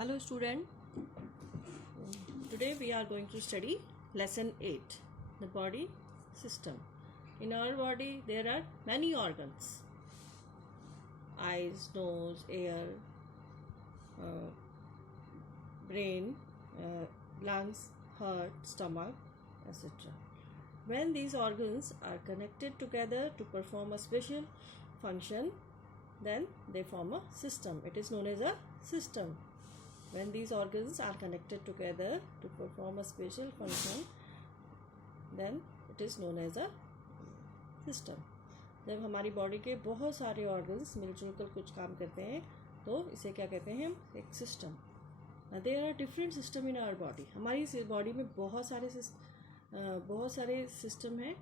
Hello student, today we are going to study lesson 8, the body system. In our body there are many organs: eyes, nose, ear, brain, lungs, heart, stomach, etc. When these organs are connected together to perform a special function, then they form a system. It is known as a system. When these organs are connected together to perform a special function, then it is known as a system. जब हमारी body के बहुत सारे organs मिलजुल कर कुछ काम करते हैं तो इसे क्या कहते हैं हम? एक system. There are different system in our body. हमारी बॉडी में बहुत सारे सिस्टम हैं.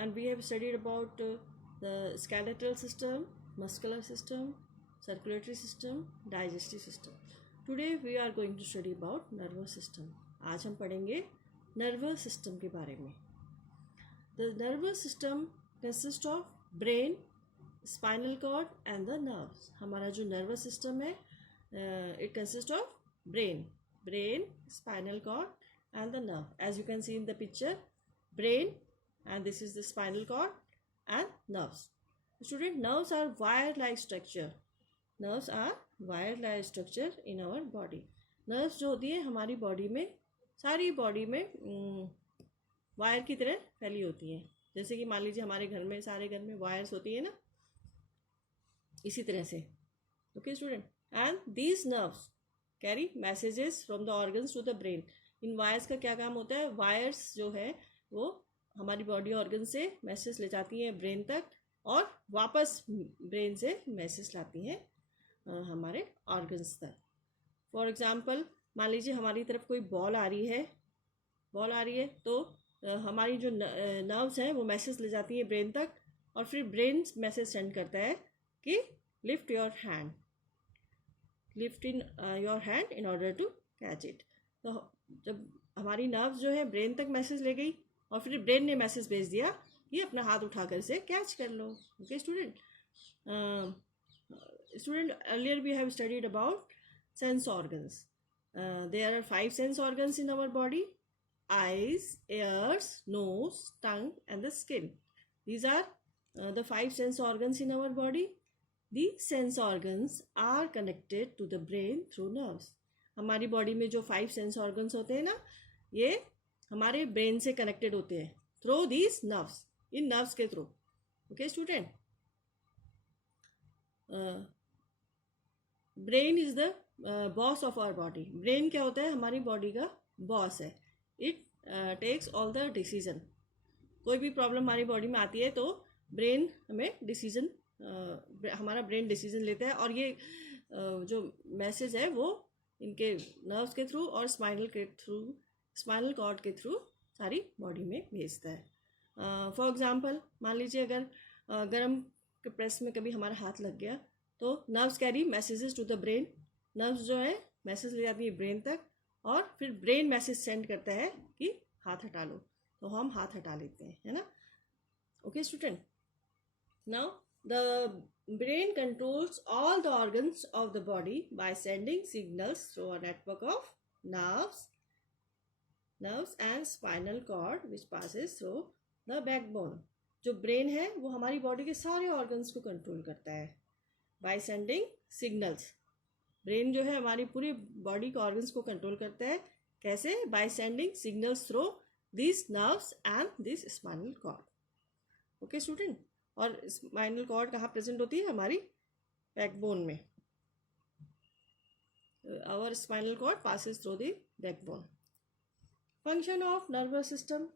And we have studied about the skeletal system, muscular system, circulatory system, digestive system. Today we are going to study about nervous system. आज हम पढ़ेंगे nervous system के बारे में. The nervous system consist of brain, spinal cord and the nerves. हमारा जो nervous system है it consist of brain, spinal cord and the nerve. As you can see in the picture, brain and this is the spinal cord and nerves. Student, nerves are wire-like structure. Nerves are wire-like structure in our body. Nerves जो होती है हमारी body में, सारी body में wire की तरह फैली होती हैं. जैसे कि मान लीजिए हमारे घर में, सारे घर में वायर्स होती है ना, इसी तरह से. Okay student. And these nerves carry messages from the organs to the brain. इन वायर्स का क्या काम होता है? वायर्स जो है वो हमारी बॉडी ऑर्गन से मैसेज ले जाती हैं ब्रेन तक और वापस ब्रेन से मैसेज लाती हैं हमारे ऑर्गन्स तक. फॉर एग्जांपल, मान लीजिए हमारी तरफ कोई बॉल आ रही है तो हमारी जो नर्व्स हैं वो मैसेज ले जाती हैं ब्रेन तक और फिर ब्रेन मैसेज सेंड करता है कि lift your hand in order to catch it. तो जब हमारी नर्व्स जो है ब्रेन तक मैसेज ले गई और फिर ब्रेन ने मैसेज भेज दिया कि अपना हाथ उठाकर इसे कैच कर लो. Okay student. Earlier we have studied about sense organs. There are 5 sense organs in our body: eyes, ears, nose, tongue and the skin. These are the 5 sense organs in our body. These sense organs are connected to the brain through nerves. हमारी body में जो 5 sense organs होते हैं ना, ये हमारे brain से connected होते हैं थ्रू दीज नर्व्स, इन नर्व्स के through. Okay student. Brain is the boss of our body. Brain क्या होता है? हमारी बॉडी का बॉस है. It takes all the decision. कोई भी प्रॉब्लम हमारी बॉडी में आती है तो ब्रेन हमें हमारा ब्रेन डिसीजन लेता है और ये जो मैसेज है वो इनके नर्व्स के थ्रू और स्पाइनल कॉर्ड के थ्रू सारी बॉडी में भेजता है. फॉर एग्जांपल, मान लीजिए अगर गर्म के प्रेस में कभी हमारा हाथ लग गया तो nerves carry messages to the brain. Nerves जो है मैसेज ले जाती है ब्रेन तक और फिर ब्रेन मैसेज सेंड करता है कि हाथ हटा लो, तो हम हाथ हटा लेते हैं, है ना. Okay student. Now the brain controls all the organs of the body by sending signals through a network of nerves and spinal cord which passes through the backbone. जो ब्रेन है वो हमारी बॉडी के सारे ऑर्गन्स को control करता है bye sending signals. Brain जो है हमारी पूरी बॉडी के ऑर्गन्स को कंट्रोल करता है. कैसे? By sending signals through this nerves and this spinal cord. Okay student. और स्पाइनल कॉर्ड कहाँ प्रेजेंट होती है? हमारी बैकबोन में. Our spinal cord passes through the backbone. Function of nervous system.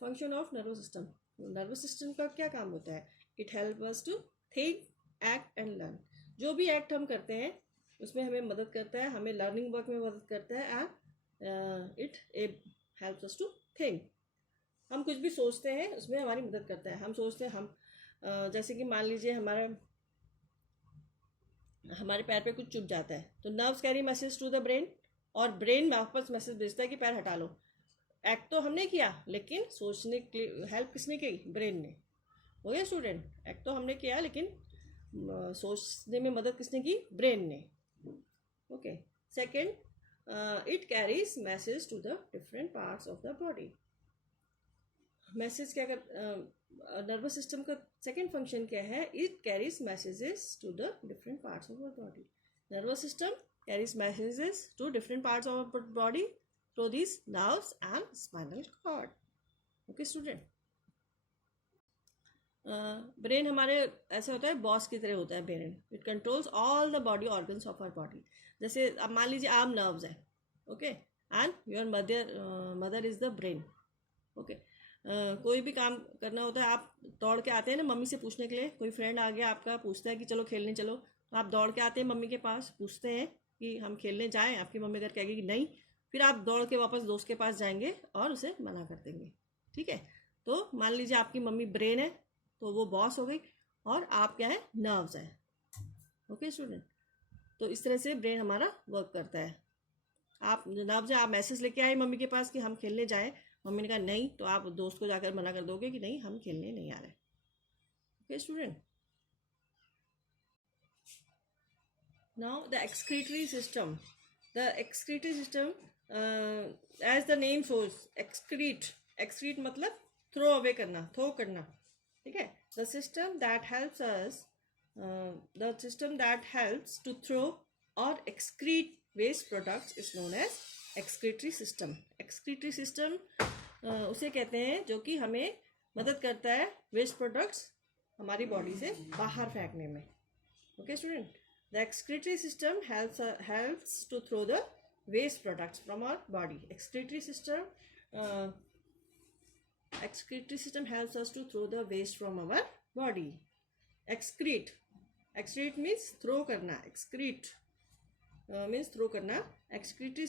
Function of nervous system. Nervous system का क्या काम होता है? It help us to think, act and learn. जो भी एक्ट हम करते हैं उसमें हमें मदद करता है, हमें लर्निंग वर्क में मदद करता है and it helps us to think. हम कुछ भी सोचते हैं उसमें हमारी मदद करता है. हम सोचते हैं जैसे कि मान लीजिए हमारे पैर पे कुछ चुभ जाता है तो nerves carry message to the brain और ब्रेन वापस मैसेज भेजता है कि पैर हटा लो. एक्ट तो हमने किया लेकिन सोचने की हेल्प किसने की? ब्रेन ने. हो गया स्टूडेंट. एक्ट तो हमने किया लेकिन सोचने में मदद किसने की? ब्रेन ने. Okay. Second, it carries message to the different parts of the body. Message क्या कर नर्वस सिस्टम का सेकेंड फंक्शन क्या है? It carries messages to the different parts of our body. Nervous system carries messages to different parts of our body through this nerves and spinal cord. Okay student. Brain हमारे ऐसे होता है, boss की तरह होता है brain. It controls all the body organs of our body. जैसे अब मान लीजिए आर्म नर्व्स है, okay, and your mother is the brain. Okay. कोई भी काम करना होता है, आप दौड़ के आते हैं ना मम्मी से पूछने के लिए. कोई फ्रेंड आ गया आपका, पूछता है कि चलो खेलने चलो, तो आप दौड़ के आते हैं मम्मी के पास, पूछते हैं कि हम खेलने जाएं. आपकी मम्मी अगर कहेगी कि नहीं, फिर आप दौड़ के वापस दोस्त के पास जाएंगे और उसे मना कर देंगे. ठीक है. तो मान लीजिए आपकी मम्मी ब्रेन है, तो वो बॉस हो गई, और आप क्या है? नर्व्स हैं. Okay student. तो इस तरह से ब्रेन हमारा वर्क करता है. आप नर्व्स है, आप मैसेज लेके आए मम्मी के पास कि हम खेलने जाएं, मम्मी ने कहा नहीं, तो आप दोस्त को जाकर मना कर दोगे कि नहीं, हम खेलने नहीं आ रहे. Okay student. Now the excretory system. The excretory system, as the name shows, excrete मतलब थ्रो अवे करना, थ्रो करना. ठीक है. The system that helps to throw और excrete waste products is known as excretory system. Excretory system उसे कहते हैं जो कि हमें मदद करता है वेस्ट प्रोडक्ट्स हमारी बॉडी से बाहर फेंकने में. Okay student. The excretory system helps to throw the waste products from our body. Excretory system helps us to throw the waste from our body. Excrete means throw करना. Excrete means throw करना. Excretory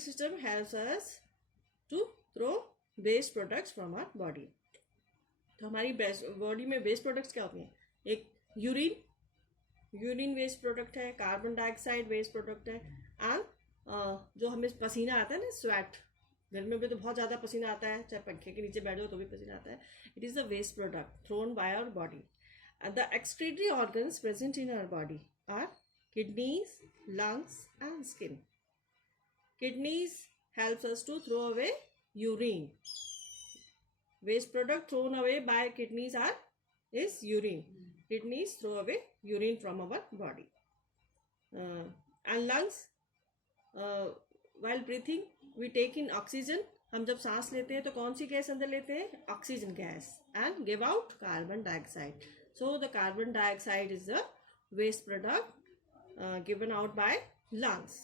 system helps us to throw waste products from our body. तो हमारी body में waste products क्या होती हैं? एक urine waste product है, कार्बन डाइऑक्साइड वेस्ट प्रोडक्ट है, एंड जो हमें पसीना आता है ना, स्वेट. गर्मी में तो बहुत ज़्यादा पसीना आता है, चाहे पंखे के नीचे बैठ जाओ तो भी पसीना आता है. It is the waste product thrown by our body. The excretory organs present in our body are kidneys, lungs and skin. Kidneys helps us to throw away urine. Waste product thrown away by kidneys is urine. Kidneys throw away urine from our body. And lungs, while breathing we take in oxygen. हम जब सांस लेते हैं तो कौन सी gas अंदर लेते हैं? Oxygen gas. And give out carbon dioxide. So the carbon dioxide is the waste product given out by lungs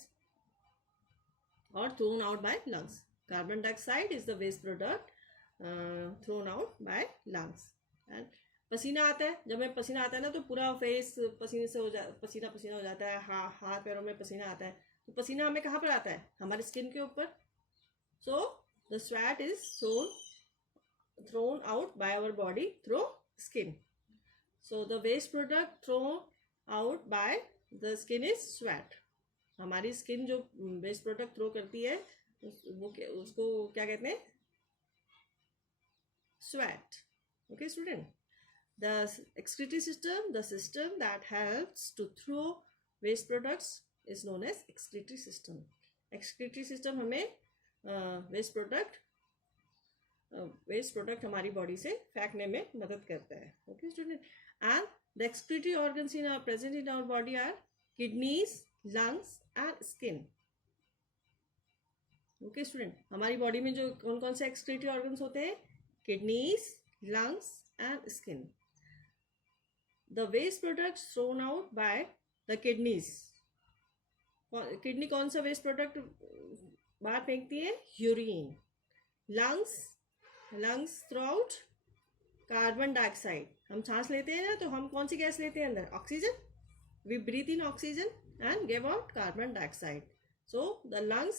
or thrown out by lungs. Carbon dioxide is the waste product thrown out by lungs. And पसीना आता है, जब हमें पसीना आता है ना तो पूरा फेस पसीने से पसीना हो जाता है. हाथ पैरों में पसीना आता है. तो पसीना हमें कहाँ पर आता है? हमारे स्किन के ऊपर. So the sweat is thrown out by our body through skin. So the waste product thrown out by the skin is sweat. हमारी स्किन जो वेस्ट प्रोडक्ट थ्रो करती है उसको क्या कहते हैं? Sweat. Okay student. The excretory system, the system that helps to throw waste products is known as excretory system. Excretory system हमें waste product हमारी बॉडी से फेंकने में मदद करता है. Okay student. And the excretory organs present in our body are kidneys, lungs and skin. Okay student. हमारी body में जो कौन कौन से एक्सक्रीटरी ऑर्गन्स होते हैं? Kidneys, lungs and skin. The waste products thrown out by the kidneys. Kidney कौन सा वेस्ट प्रोडक्ट बाहर फेंकती है? Urine. Lungs throw out carbon dioxide. हम सांस लेते हैं ना तो हम कौन सी गैस लेते हैं अंदर? Oxygen. We breathe in oxygen and give out carbon dioxide. So the lungs,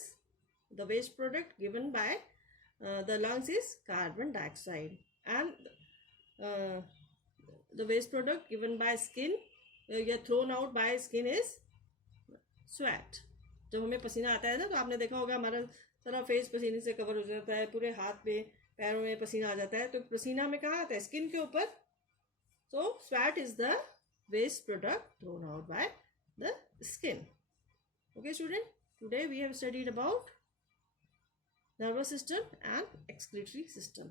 the waste product given by the lungs is carbon dioxide, and the waste product given by skin, thrown out by skin is sweat. जब हमें पसीना आता है ना तो आपने देखा होगा हमारा सारा फेस पसीने से कवर हो जाता है, पूरे हाथ पे पैरों में पसीना आ जाता है. तो पसीना हमें कहाँ आता है? स्किन के ऊपर. So sweat is the waste product thrown out by the skin. Okay student, today we have studied about nervous system and excretory system.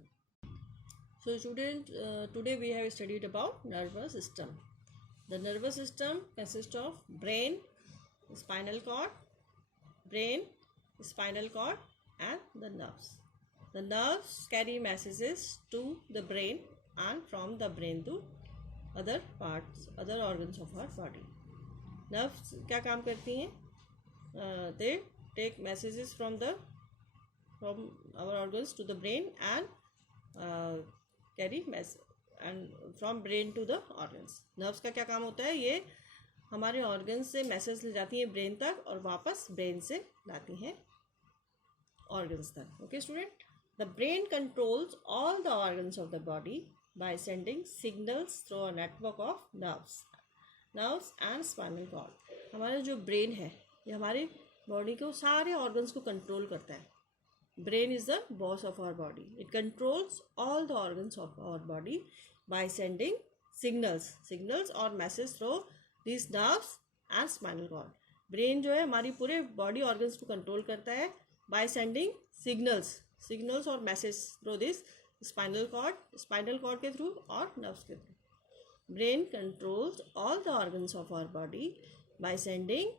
So student, today we have studied about nervous system. The nervous system consists of brain, spinal cord, and the nerves. The nerves carry messages to the brain and from the brain to other organs of our body. Nerves क्या काम करती हैं? They take messages from our organs to the brain and carry message and from brain to the organs. Nerves का क्या काम होता है? ये हमारे organs से message ले जाती हैं brain तक और वापस brain से लाती हैं organs तक. Okay student, the brain controls all the organs of the body by sending signals through a network of nerves and spinal cord. हमारा जो brain है ये हमारी body को सारे organs को control करता है. Brain is the boss of our body. It controls all the organs of our body by sending signals or messages through these nerves and spinal cord. Brain जो है हमारी पूरे body organs को control करता है by sending signals और message through this spinal cord के through और nerves के through. Brain controls all the organs of our body by sending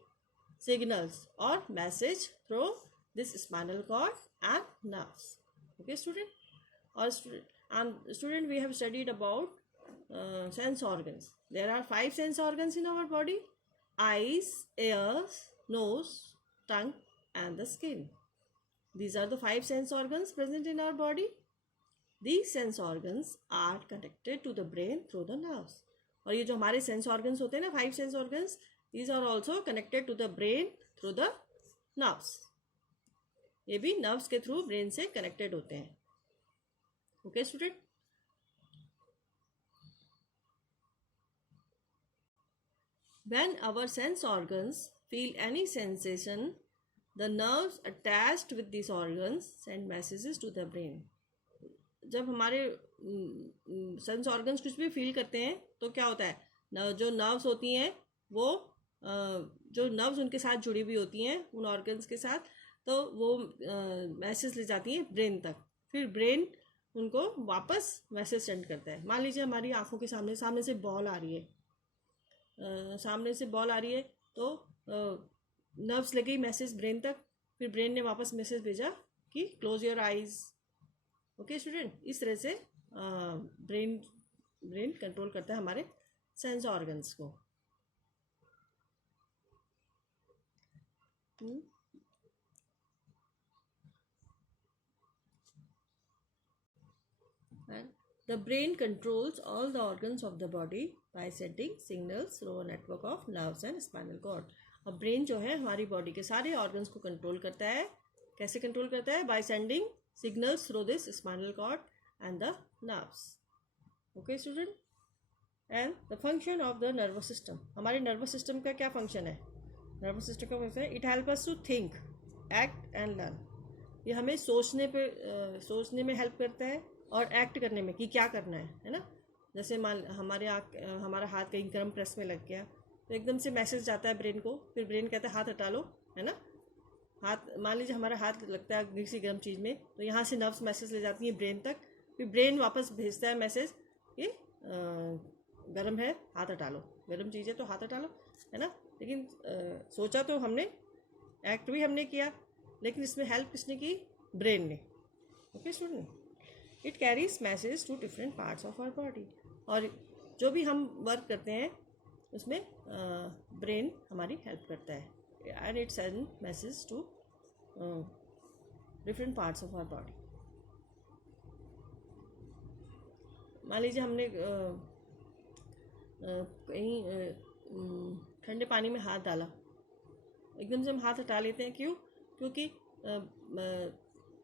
signals or message through this spinal cord and nerves. Okay student, student we have studied about sense organs. There are 5 sense organs in our body: eyes, ears, nose, tongue and the skin. These are the 5 sense organs present in our body. These sense organs are connected to the brain through the nerves. और ये जो हमारे sense organs होते हैं ना, 5 sense organs, these are also connected to the brain through the nerves. ये भी nerves के through brain से connected होते हैं. Okay student? When our sense organs feel any sensation, the nerves attached with these organs send messages to the brain. जब हमारे sense organs कुछ भी फील करते हैं तो क्या होता है, जो नर्व्स होती हैं वो जो नर्व्स उनके साथ जुड़ी हुई होती हैं उन ऑर्गन्स के साथ, तो वो मैसेज ले जाती हैं ब्रेन तक. फिर ब्रेन उनको वापस मैसेज सेंड करता है. मान लीजिए हमारी आंखों के सामने से बॉल आ रही है, तो नर्व्स ले गई मैसेज ब्रेन तक, फिर ब्रेन ने वापस मैसेज भेजा कि close your eyes. Okay student, इस तरह से ब्रेन कंट्रोल करता है हमारे सेंस ऑर्गन्स को. And the brain controls all the organs of the body by sending signals through a network of nerves and spinal cord. और ब्रेन जो है हमारी बॉडी के सारे ऑर्गन्स को कंट्रोल करता है. कैसे कंट्रोल करता है? By sending signals through this spinal cord and the nerves. Okay student, and the function of the nervous system. हमारे nervous system का क्या function है? Nervous system का function है, it helps us to think, act and learn. ये हमें सोचने में हेल्प करता है और एक्ट करने में कि क्या करना है ना. जैसे हमारा हाथ कहीं गर्म प्रेस में लग गया तो एकदम से मैसेज जाता है ब्रेन को, फिर ब्रेन कहता है हाथ हटा लो, है ना. हाथ, मान लीजिए हमारा हाथ लगता है किसी गर्म चीज़ में, तो यहाँ से नर्व्स मैसेज ले जाती हैं ब्रेन तक, फिर ब्रेन वापस भेजता है मैसेज कि गर्म है हाथ हटा लो, गर्म चीज़ है तो हाथ हटा लो, है ना. लेकिन सोचा तो हमने, एक्ट भी हमने किया, लेकिन इसमें हेल्प किसने की? ब्रेन ने. Okay student, it carries message to different parts of our body. और जो भी हम वर्क करते हैं उसमें ब्रेन हमारी हेल्प करता है. And it sends message to different parts of our body. मान लीजिए हमने कहीं ठंडे पानी में हाथ डाला, एकदम से हम हाथ हटा लेते हैं. क्यों? क्योंकि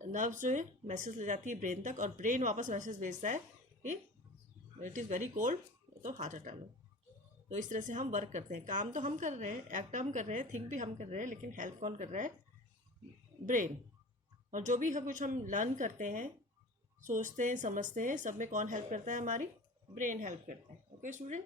नर्व्स जो है मैसेज ले जाती है ब्रेन तक और ब्रेन वापस मैसेज भेजता है कि इट इज़ वेरी कोल्ड, तो हाथ हटा लो. तो इस तरह से हम वर्क करते हैं. काम तो हम कर रहे हैं, एक्ट हम कर रहे हैं, थिंक भी हम कर रहे हैं, लेकिन हेल्प कौन कर रहा है? ब्रेन. और जो भी कुछ हम लर्न करते हैं, सोचते हैं, समझते हैं, सब में कौन हेल्प करता है? हमारी ब्रेन हेल्प करता है. Okay student.